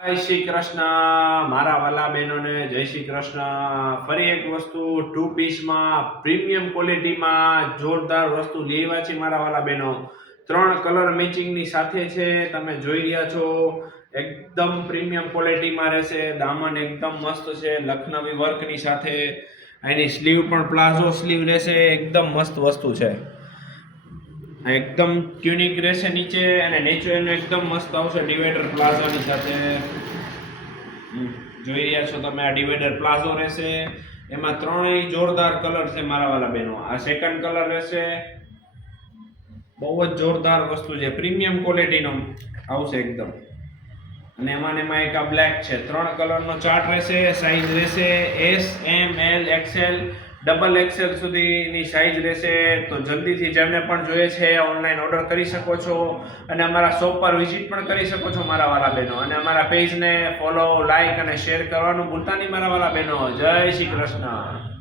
જય શ્રી કૃષ્ણ મારા વાલા બહેનોને જય શ્રી કૃષ્ણ। ફરી એક વસ્તુ ટુ પીસમાં પ્રીમિયમ ક્વોલિટીમાં જોરદાર વસ્તુ લેવા છે મારા વાલા બહેનો। 3 કલર મેચિંગની સાથે છે, તમે જોઈ રહ્યા છો। એકદમ પ્રીમિયમ ક્વોલિટીમાં રહેશે, દામન એકદમ મસ્ત છે લખનવી વર્કની સાથે। એની સ્લીવ પણ પ્લાઝો સ્લીવ રહેશે, એકદમ મસ્ત વસ્તુ છે। एकदम ट्यूनिक રહેશે નીચે અને નીચે એનો એકદમ મસ્ત આવશે ડિવાઈડર પ્લાઝોની સાથે। જોઈ રહ્યા છો તમે, આ ડિવાઈડર પ્લાઝો રહેશે, એમાં ત્રણેય જોરદાર કલર છે મારા વાલા બહેનો। આ સેકન્ડ કલર રહેશે, બહુ જ જોરદાર વસ્તુ છે, પ્રીમિયમ ક્વોલિટીનો આવશે એકદમ। અને એમાં એક આ બ્લેક છે। 3 કલરનો ચાર્ટ રહેશે, સાઈઝ રહેશે S M L XL double XL સુધીની સાઈઝ રહેશે। તો જલ્દીથી જેમને પણ જોઈએ છે ઓનલાઈન ઓર્ડર કરી શકો છો અને અમારા શોપ પર વિઝિટ પણ કરી શકો છો મારા વાલા બહેનો। અને અમારા પેજને ફોલો, લાઈક અને શેર કરવાનું ભૂલતા નહીં મારા વાલા બહેનો। જય શ્રી કૃષ્ણ।